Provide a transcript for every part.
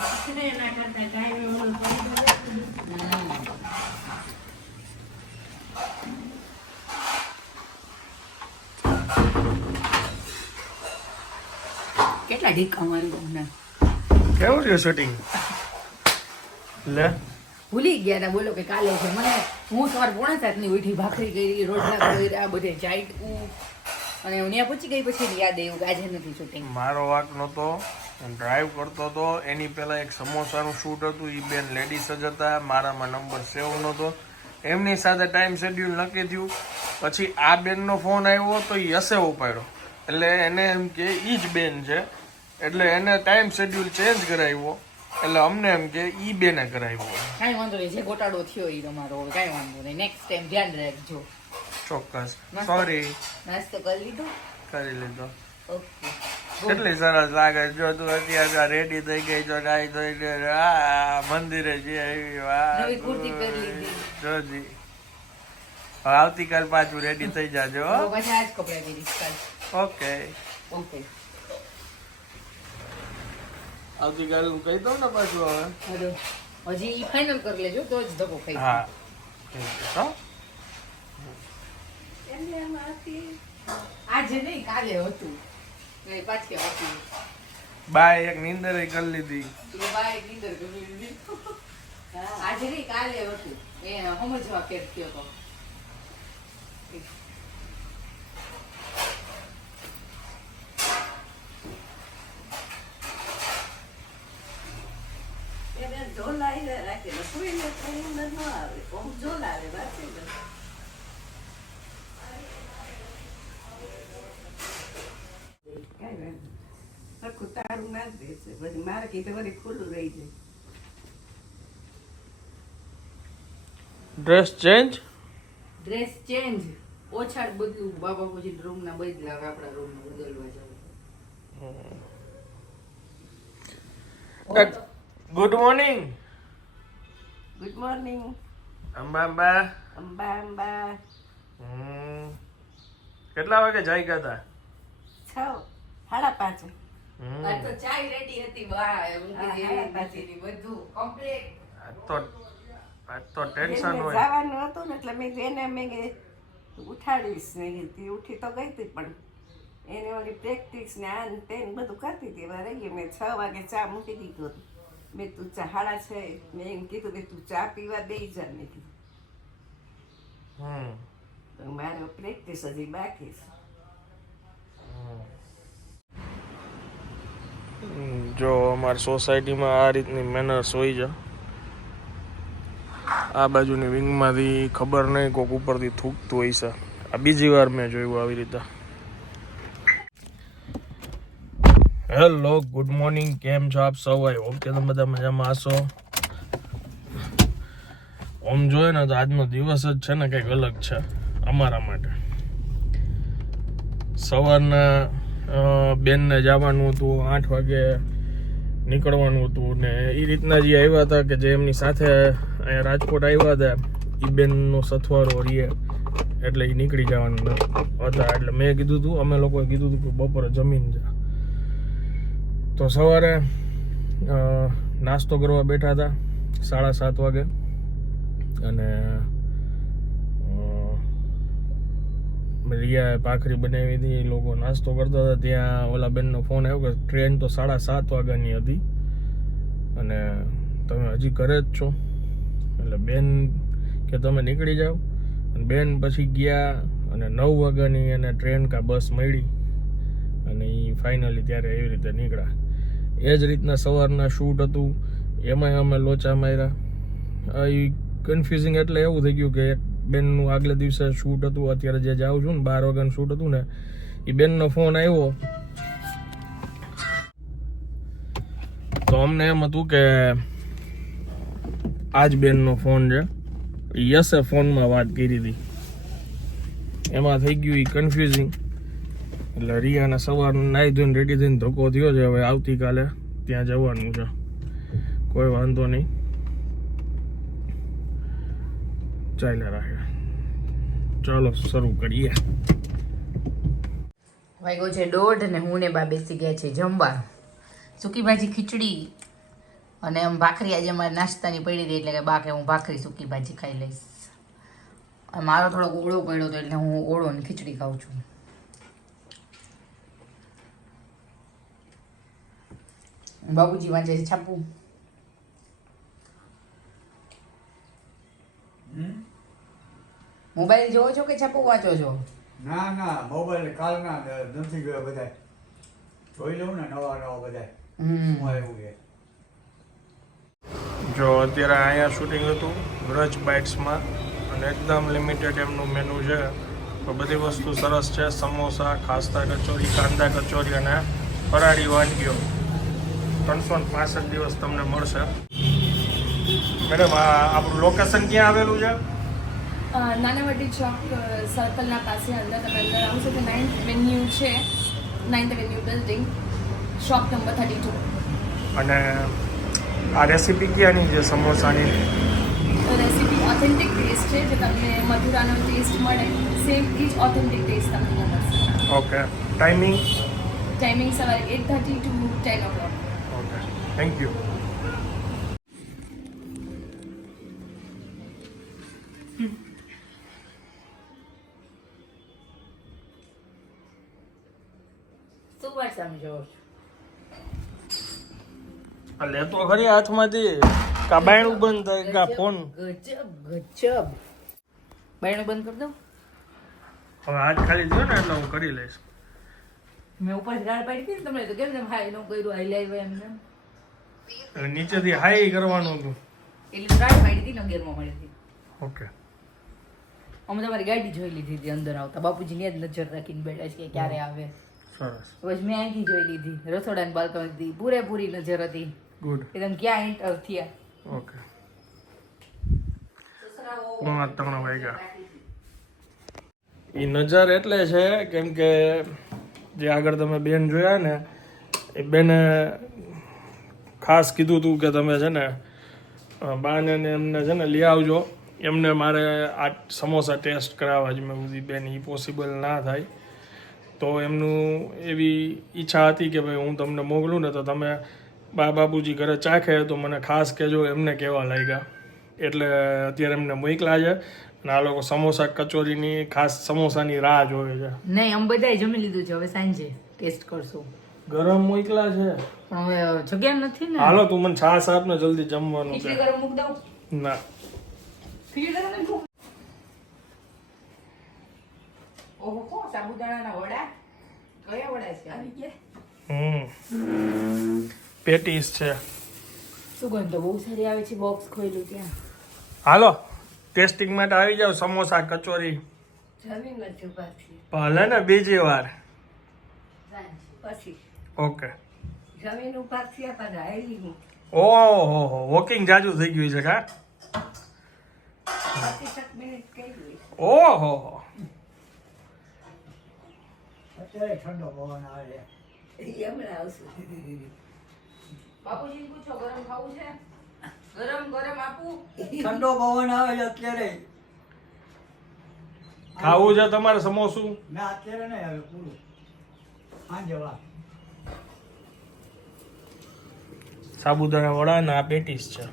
કેટલા ઢીકા મારું ને કેવું છે શૂટિંગ લે ભૂલી ગયા હતા બોલો કે કાલે છે મને હું સવાર 6:45 ઉઠી ભાખરી કરી રોટલા કર્યા બધે ચાઈટું અને હું ત્યાં પહોંચી ગઈ પછી યાદ આવ્યું કે આજે નથી શૂટિંગ મારો વાક નહોતો ડ્રાઈવ કરતો હતો એની પહેલા એક સમોસાનું શૂટ હતું એ બેન લેડીઝ જ હતા મારામાં નંબર સેવ નહોતો એમની સાથે ટાઈમ શેડ્યુલ નક્કી થયું પછી આ બેનનો ફોન આવ્યો તો એ હસે ઉપાડ્યો એટલે એને એમ કે એ જ બેન છે એટલે એને ટાઈમ શેડ્યુલ ચેન્જ કરાવ્યો એટલે અમને એમ કે ઈ બેને કરાવ્યો કાંઈ વાંધો નહીં જે ગોટાળો થયો એ તમારો હવે કાંઈ વાંધો નહીં નેક્સ્ટ ટાઈમ ધ્યાન રાખજો ચોક્કસ સોરી નાસ્તો કરી લીધો કરી લીધો ઓકે કેટલી સરસ લાગે જો તું અત્યારે રેડી થઈ ગઈ છો નાઈ ધોઈને મંદિરે જઈ આવી નવી કુર્તી પહેરી લીધી જોજી આવતીકાલ પાછું રેડી થઈ જાજો પછી આજ કપડા પહેરીશ કાલ ઓકે ઓકે આવતીકાલ હું કહી દઉં ને પાછું હવે હજી ફાઇનલ કરી લેજો તો જ ધક્કો ખાઈ હા આજે નહીં કાલે હતું પાછી હતી બાય એક નીંદર કરી લીધી આજે નહીં કાલે હતું એ સમજવા કેદ થયો તો તારું ના જ રહેશે પછી મારે કીધું વળી ખુલ્લું રહી જાય ડ્રેસ ચેન્જ ડ્રેસ ચેન્જ ઓછાડ બદલું બાબા પછી રૂમ ના બદલા આપણા રૂમ ને બદલવા જવું good morning good morning Amba Amba Amba Amba કેટલા વાગે જાગ્યા હતા 6:30 આ તો ચાય રેડી હતી બા પછી બધું કમ્પ્લીટ તો ટેન્શન હોય જવાનું હતું ને એટલે મેં એને ઉઠાડીશ ને ઉઠી તો ગઈ હતી પણ એને ઓલી પ્રેક્ટિસ ને આ ને તે બધું કરતી હતી એવા રહી મેં 6 વાગે ચા મૂકી દીધું હતું મેં તું ચા 6:30 મેં એમ કીધું કે તું ચા પીવા દઈ જા મેં કીધું તો મારે પ્રેક્ટિસ હજી બાકી છે જો અમારી સોસાયટીમાં આ રીતની મેનર્સ હોય છે આ બાજુની વિંગમાંથી ખબર નહીં કોક ઉપરથી થૂકતું હોય છે આ બીજી વાર મેં જોયું આવી રીતે હેલો ગુડ મોર્નિંગ કેમ છો આપ સૌ આઈ હોપ કે તમે બધા મજામાં હશો આમ જોઈએ ને તો આજનો દિવસ જ છે ને કંઈક અલગ છે અમારા માટે સવારના બેનને જવાનું હતું 8 વાગે નીકળવાનું હતું ને એ રીતના જે આવ્યા હતા કે જે એમની સાથે અહીંયા રાજકોટ આવ્યા હતા એ બેનનો સથવારો રીએ એટલે એ નીકળી જવાનું હતા એટલે મેં કીધું હતું અમે લોકોએ કીધું હતું કે બપોરે જમીન જા તો સવારે નાસ્તો કરવા બેઠા હતા 7:30 વાગે અને રિયાએ ભાખરી બનાવી હતી એ લોકો નાસ્તો કરતા હતા ત્યાં ઓલા બેનનો ફોન આવ્યો કે ટ્રેન તો 7:30 વાગ્યાની હતી અને તમે હજી ઘરે જ છો એટલે બેન કે તમે નીકળી જાઓ અને બેન પછી ગયા અને 9 વાગ્યાની એને ટ્રેન કા બસ મળી અને એ ફાઇનલી ત્યારે એવી રીતે નીકળ્યા એ જ રીતના સવારના શૂટ હતું એમાંય અમે લોચા માર્યા એ કન્ફ્યુઝિંગ એટલે એવું થઈ ગયું કે એક બેનનું આગલે દિવસે શૂટ હતું અત્યારે જે જાઉં છું ને 12 વાગ્યાનું શૂટ હતું ને એ બેનનો ફોન આવ્યો તો અમને એમ હતું કે આજ બેનનો ફોન છે યસે ફોનમાં વાત કરી હતી એમાં થઈ ગયું એ કન્ફ્યુઝિંગ એટલે રિયાના સવાર નાહી ધોઈને રેડી થઈને ધક્કો થયો છે હવે આવતીકાલે ત્યાં જવાનું છે કોઈ વાંધો નહીં ચાલ્યા રાખે ચાલો શરૂ કરીએ વાગ્યો છે 1:30 ને હું ને બા બેસી ગયા છે જમવા સૂકી ભાજી ખીચડી અને આમ ભાખરી આજે અમારે નાસ્તાની પડી હતી એટલે કે બા કે હું ભાખરી સૂકી ભાજી ખાઈ લઈશ. અને મારો થોડોક ઓળો પડ્યો હતો એટલે હું ઓળો ને ખીચડી ખાઉં છું. બાબુજી વાંચે છે છાપું. મોબાઈલ જોવો છો કે છાપું વાંચો છો? ના મોબાઈલ કાલના નથી ગયો બધા જોઈ લઉં ને નવા બધા હું આવ્યું છે. જો અત્યારે અહીંયા શૂટિંગ હતું વ્રજ બાઇટ્સમાં અને એકદમ લિમિટેડ એમનું મેનુ છે. તો બધી વસ્તુ સરસ છે. સમોસા, ખાસ્તા કચોરી, કાંદા કચોરી અને ફરાળી વાનગીઓ 365 દિવસ તમને મળશે. મેડમ આ આપણું લોકેશન ક્યાં આવેલું છે? નાનાવટી ચોક સર્કલના પાસે અંદર તમે અંદર આવશો તો 9th વેન્યુ છે, 9th venue building, shop number 32. અને આ રેસીપી ક્યાંની છે સમોસાની? રેસીપી ઓથેન્ટિક ટેસ્ટ છે, જે તમને મધુરાનો ટેસ્ટ મળે સેમ એ જ ઓથેન્ટિક ટેસ્ટ તમને મળશે. ઓકે. ટાઈમિંગ? ટાઈમિંગ સવારે 8:30 to 10 o'clock. Okay, thank you. શું વાત સમજો? લેતો ખરી હાથમાંથી કા બાયણું બંધ થાય કા ફોન. ગજબ. બાયણું બંધ કરી દઉં? હવે હાથ ખાલી જો ને એટલે હું કરી લઈશ. મેં ઉપર ગાળ પાડી હતી ને તમને તો કેમ હાઈ નો કર્યું હાઈ લાઈવ એમને એટલે નીચેથી હાઈ કરવાનું હતું એટલે ગાળ પાડી હતી ને 11 મળી હતી. ઓકે. અમે તમારી ગાડી જોઈ લીધી હતી અંદર આવતા. બાપુજી ને જ નજર રાખીને બેઠા છે કે ક્યારે આવે. સરસ. પછી મેં અહીંથી જોઈ લીધી રસોડાની બાલ્કનીથી પૂરેપૂરી નજર હતી. ગુડ. એકદમ ક્યાં એન્ટર થયા. ઓકે. 3 વાગ્યા. એ નજર એટલે છે કેમ કે જે આગળ તમે બેન જોયા ને એ બેને ખાસ કીધું હતું કે તમે છે ને બાને ને એમને છે ને લઈ આવજો, એમને મારે આ સમોસા ટેસ્ટ કરાવવા જ. મેં બધી બેન એ પોસિબલ ના થાય તો એમનું એવી ઈચ્છા હતી કે ભાઈ હું તમને મોકલું ને તો તમે બાબુજી ઘરે ચાખે તો મને ખાસ કહેજો એમને કેવા લાગ્યા. એટલે અત્યારે એમને મોકલા છે અને આ લોકો સમોસા કચોરીની ખાસ સમોસાની રાહ જોવે છે. નહીં અમે બધાએ જમી લીધું છે, હવે સાંજે ટેસ્ટ કરશું. ગરમ મોકલા છે પણ હવે જગ્યા નથી ને. હાલો તું મને છાશ આપ ને જલ્દી જમવાનું છે. ખીચડી ગરમ મૂક દઉં? ના ખીચડી ગરમ નથી મૂક. ઓહો સાબુદાણાના વડા. કયા વડા છે? આવી ગયા. પેટીસ છે. સુગંધ તો બહુ સારી આવે છે. બોક્સ ખોલ્યું ત્યાં. હાલો ટેસ્ટિંગ માટે આવી જાવ. સમોસા કચોરી જમી નથી પાછી ભલે ને બીજી વાર. પછી ઓકે. જમીન ઉભા થયા પણ આવી નહીં. ઓહો વોકિંગ જાજુ થઈ ગયું છે કા? 25 મિનિટ કરી. ઓહો અત્યારે ઠંડો પવન આવે છે. હમણાં આવશું. બાપુજી પૂછો ગરમ ખાવું છે? ગરમ ગરમ આપું? ઠંડો પવન આવે છે અત્યારે. ખાવું છે તમારે સમોસું? ના અત્યારે નહીં આવે પૂરું. સાંજે વાત. સાબુદાણા વડા ને આ પેટીસ છે.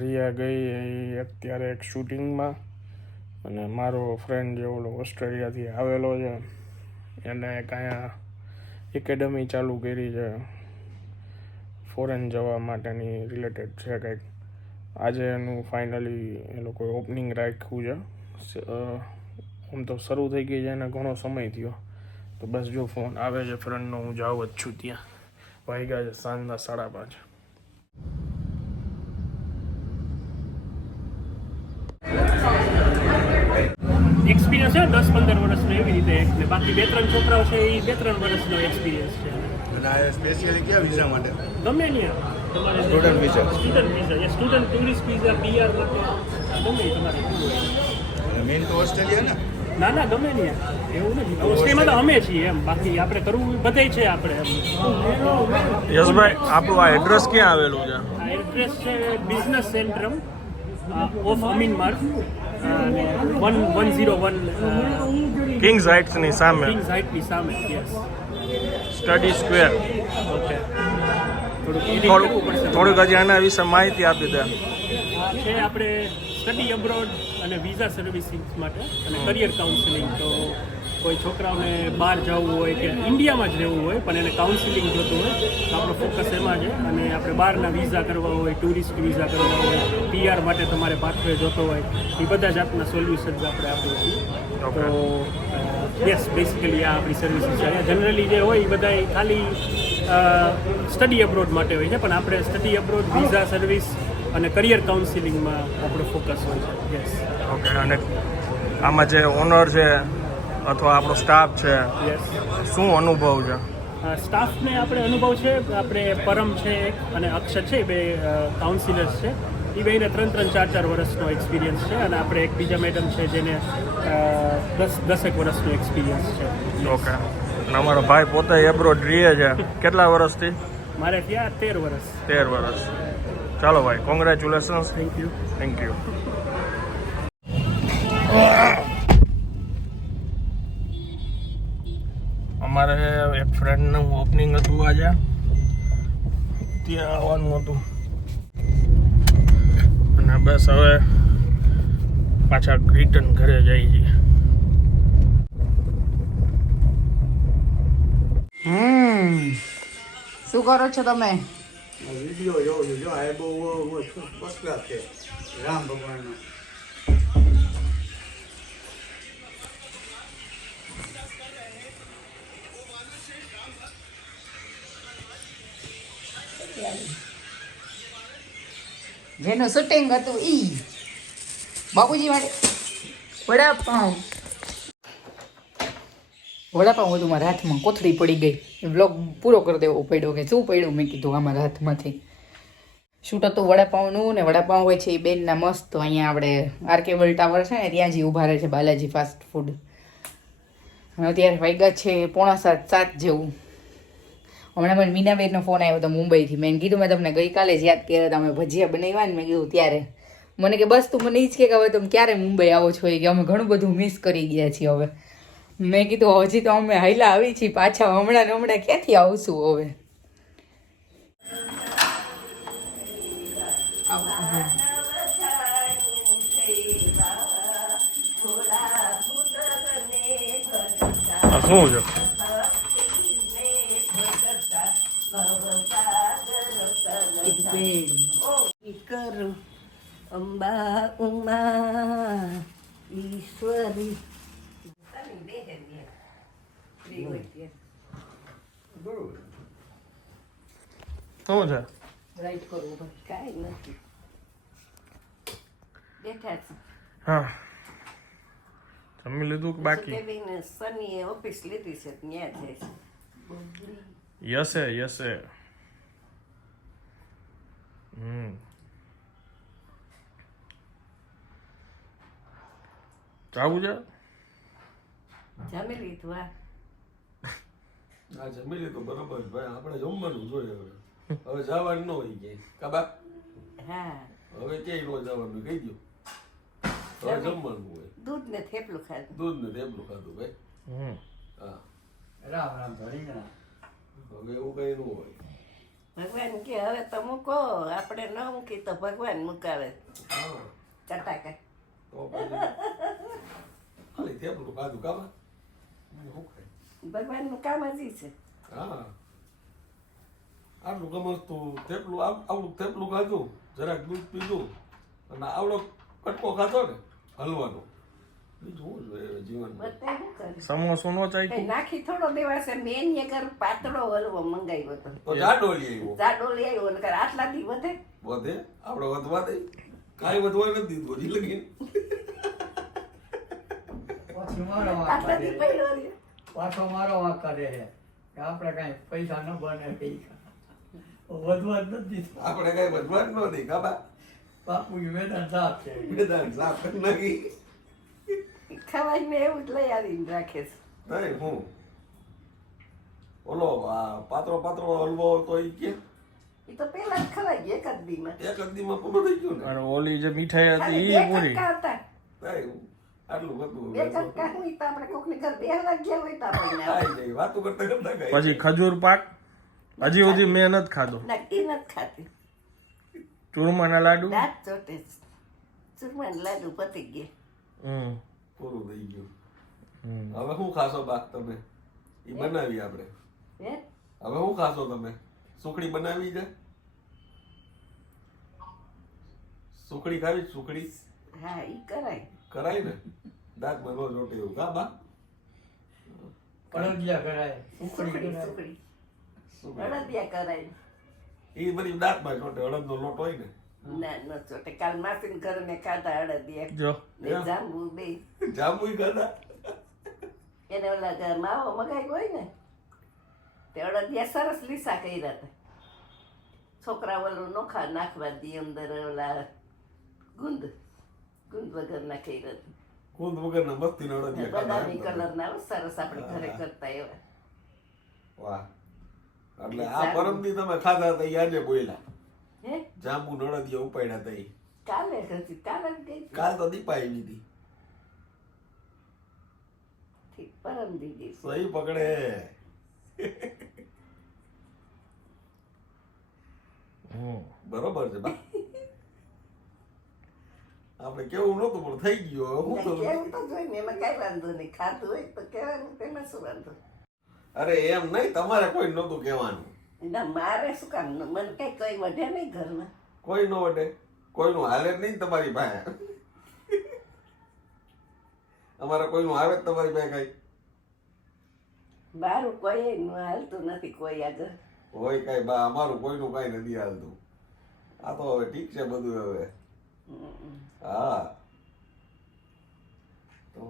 રિયા ગઈ અત્યારે એક શૂટિંગમાં અને મારો ફ્રેન્ડ જે ઓલો ઓસ્ટ્રેલિયાથી આવેલો છે એને કાંઈ એકેડમી ચાલુ કરી છે ફોરેન જવા માટેની રિલેટેડ છે કંઈક. આજે એનું ફાઇનલી એ લોકોએ ઓપનિંગ રાખ્યું છે. આમ તો શરૂ થઈ ગઈ છે એને ઘણો સમય થયો તો બસ જો ફોન આવે છે ફ્રેન્ડનો હું જાઉં જ છું ત્યાં. વાગ્યા છે સાંજના 5:30. એક્સપિરિયન્સ છે 10-15 વર્ષનો એવી રીતે. ને બાકી 2-3 છોકરાઓ છે એ 2-3 વર્ષનો એક્સપિરિયન્સ છે. અને આ સ્પેશિયલી કયા વિઝા માટે? ગમે ત્યાં તમારે student visa. Student visa, student tourist visa, PR માટે ગમે એ તમારે. મેઇન તો ઓસ્ટ્રેલિયા ને? ના ગમે ત્યાં એવું નથી. ઓસ્ટ્રેલિયામાં તો અમે છીએ એમ, બાકી આપણે કરવું બધે છે આપણે એમ. યશભાઈ આપણું આ એડ્રેસ ક્યાં આવેલું છે? આ એડ્રેસ છે બિઝનેસ સેન્ટ્રમ ઓફ અમીન માર્ગ અને 101 કિંગ્સ હાઇટ્સની સામે કિંગ્સ હાઇટની સામે. યસ. Study square. ઓકે. થોડીક હજી આના વિશે માહિતી આપી દે. આ છે આપણે સ્ટડી અબ્રોડ અને વિઝા સર્વિસિસ માટે અને કરિયર કાઉન્સિલિંગ. તો કોઈ છોકરાઓને બહાર જવું હોય કે ઇન્ડિયામાં જ રહેવું હોય પણ એને કાઉન્સિલિંગ જોતું હોય તો આપણો ફોકસ એમાં છે. અને આપણે બહારના વિઝા કરવા હોય, ટુરિસ્ટ વિઝા કરવા હોય, PR માટે તમારે પાથવે જોતો હોય, એ બધા જાતના સોલ્યુશન્સ આપણે આપીએ છીએ. તો યસ, બેસિકલી આ આપણી સર્વિસીસ છે. જનરલી જે હોય એ બધા ખાલી સ્ટડી અબ્રોડ માટે હોય છે પણ આપણે સ્ટડી અબ્રોડ, વિઝા સર્વિસ અને કરિયર કાઉન્સિલિંગમાં આપણો ફોકસ હોય છે. યસ. ઓકે. અને આમાં જે ઓનર છે અથવા આપણો સ્ટાફ છે, યસ. શું અનુભવ છે? સ્ટાફને આપણે અનુભવ છે. આપણે પરમ છે એક અને અક્ષર છે, બે કાઉન્સિલર્સ છે. એ બેને 3-4 વર્ષનો એક્સપિરિયન્સ છે અને આપણે એક બીજા મેડમ છે જેને 10 વર્ષનો એક્સપિરિયન્સ છે. ઓકે. અને અમારો ભાઈ પોતે એબ્રોડ રહે છે. કેટલા વર્ષથી? મારે ત્યાં 13 વર્ષ. 13 વર્ષ. ચાલો ભાઈ, congratulations. Thank you. Thank you. અમારે એક ફ્રેન્ડનું ઓપનિંગ હતું આજે, ત્યાં આવવાનું હતું અને બસ હવે પાછા રિટર્ન ઘરે જઈએ છીએ. શું કરો છો તમે? વિડીયો જોઉં છું. જો આ બહુ ફર્સ્ટ ક્લાસ છે રામ ભગવાનનો. જેનું શૂટિંગ હતું ઈ બાપુજી માટે વડાપાઉં હતું મારા હાથમાં. કોથળી પડી ગઈ. એ બ્લોગ પૂરો કરી દેવો પડ્યો કે શું પડ્યું. મેં કીધું અમારા હાથમાંથી શૂટ હતું વડાપાઉંનું ને વડાપાઉં હોય છે એ બેનના મસ્ત. અહીંયા આપણે આરકેબલ ટાવર છે ને ત્યાં જ ઊભા રહે છે બાલાજી ફાસ્ટ ફૂડ. અત્યારે વાગ્યા છે 6:45 જેવું. હમણાં મને મીનાબેનનો ફોન આવ્યો હતો મુંબઈથી. મેં કીધું મેં તમને ગઈકાલે જ યાદ કર્યા હતા, અમે ભજીયા બનાવ્યા ને. મેં કીધું ત્યારે મને કે બસ તું મને એ જ કે હવે તમે ક્યારે મુંબઈ આવો છો, કે અમે ઘણું બધું મિસ કરી ગયા છીએ હવે. મેં કીધું હજી તો અમે હાઈલા આવી છીએ પાછા, હમણાં ક્યાંથી આવશું હવે. શું છે? કરું અંબા ઉમા ઈશ્વરી. શું છે? રાઈટ કરવું કાંઈ નથી, બેઠા છે. હા, જમી લીધું કે બાકી? દેવીને સનીએ ઓફિસ લીધી છે ત્યાં જાય છે. યસે જાવું છે? જમી લીધું. હા જમી લીધું બરોબર ભાઈ. આપણે જમવાનું જોઈએ હવે. હવે જવાનું ન હોય ક્યાંય કાબા. હા, હવે ક્યાંય ન જવાનું કહી દો. હવે જમવાનું હોય. દૂધ ને થેપલું ખાધું. દૂધ ને થેપલું ખાધું ભાઈ. હા, રામ રામ ધણીના. હવે એવું કઈ ન હોય. ભગવાન કે હવે તો મૂકો, આપણે ન મૂકી તો ભગવાન મુકાવે. હા ચટાકા તો પછી ખાલી થેપલું ખાધું કાબા. શું ખાય? ભગવાનનું કામ જ ઈ છે. હા, આટલું ગમતું થેપલું, આવડું થેપલું ખાધું, જરાક દૂધ પીધું અને આવડો કટકો ખાધો ને હલવાનો. બીજું શું જોઈએ જીવનમાં? બધા શું કરે? સમોસો નો કઈ ચાખ્યું? નાખી થોડો દેવાશે. મેં ઘર પાતળો હલવો મંગાવ્યો હતો. તો જાડો લઈ આવ્યો. જાડો લઈ આવ્યો ને આટલા દી વધે. વધે આપણે વધવા દઈ. કાંઈ વધવા નથી દીધું હજી લગી. પછી મારો વાંક આટલા દી કરે. પડ્યો રહ્યો. પાછો મારો વાંક કરે છે કે આપણે કાંઈ પૈસા ન બને વધવા જ નથી દીધું. આપણે કાંઈ વધવા જ ન દઈ કાબા. બાપુજી મેદાન સાફ છે. મેદાન સાફ કરી નાખી. ખવાઈને એવું જ લઈ આવીને રાખે છે. નહીં હું ઓલો આ પાત્રો હલવો તો એ કે એ તો પેલા જ ખવાઈ ગઈ એક જ દીમાં. એક જ દીમાં પૂરું થઈ ગયું ને અને ઓલી જે મીઠાઈ ખાલી હતી બે એ પૂરી કટકા હતા. થાય આટલું હતું બે કટકા હોય તો આપણે કોકની ઘર બેહવા ગયા હોય તો આપણને આવે. ખાઈ જઈ વાતો કરતા કરતા ખાઈ પછી ખજૂર પાક હજી સુધી મેં નથી ખાધો. ના એ નથી ખાતી. ચૂરમાના લાડુ દાંત ચોટે છે. ચૂરમાના લાડુ પતી ગયા. હમ પૂરું થઈ ગયું હમ. હવે શું ખાશો બાક તમે એ બનાવી આપણે હે હવે શું ખાશો તમે સુખડી બનાવી છે સુખડી ખાવી છે? સુખડી હા ઈ કરાય. કરાય ને દાંતમાં નો ચોટે એવું કા બા અડદિયા કરાય સુખડી કરાય. સુખડી સુખડી અડદિયા કરાય. એ બધી દાંતમાં ચોટે અડદનો લોટ હોય ને ના ન ચોટે. કાલ માસીને ઘરે મેં ખાધા અડદિયા જો ને જાંબુ બે. જાંબુય ખાધા એને ઓલા માવો મગાવ્યો હોય ને તે અડદિયા સરસ લીસા કર્યા હતા. છોકરા ઓલું નોખા નાખવા દી અંદર ઓલા ગુંદ વગરના કર્યા હતા. કુંદ વગરના મસ્તીનો અડદિયા બદામી ખાધા કલર ના સરસ આપણે ઘરે કરતા એવા. વાહ એટલે આ પરમદી તમે ખાધા હતા ઈ આજે બોલ્યા હે જાંબુ નળદિયા ઉપાડ્યા હતા ઈ કાલે હતી કાલે જ ગઈ હતી. કાલ તો દીપા આવી હતી ઠીક પરમ દીદી સહી પકડે હમ. બરોબર છે બા આપણે કેવું નહોતું પણ થઈ ગયું હવે શું કરું કેવું તો જોઈ ને એમાં કઈ વાંધો નહીં. ખાધું હોય તો કહેવાનું તેમાં શું વાંધો. અરે એમ નહીં તમારે કોઈ નહોતું કહેવાનું ના મારે શું કામ મને કઈ કઈ વધે નહીં ઘરમાં. કોઈ નો વટે કોઈનું હાલે જ નહીં ને તમારી પાસે અમારે કોઈનું આવે જ તમારી પાસે કઈ બારું કોઈ નું હાલતું નથી કોઈ આગળ. હોય કઈ બા અમારું કોઈનું કઈ નથી હાલતું આ તો હવે ઠીક છે બધું હવે હા તો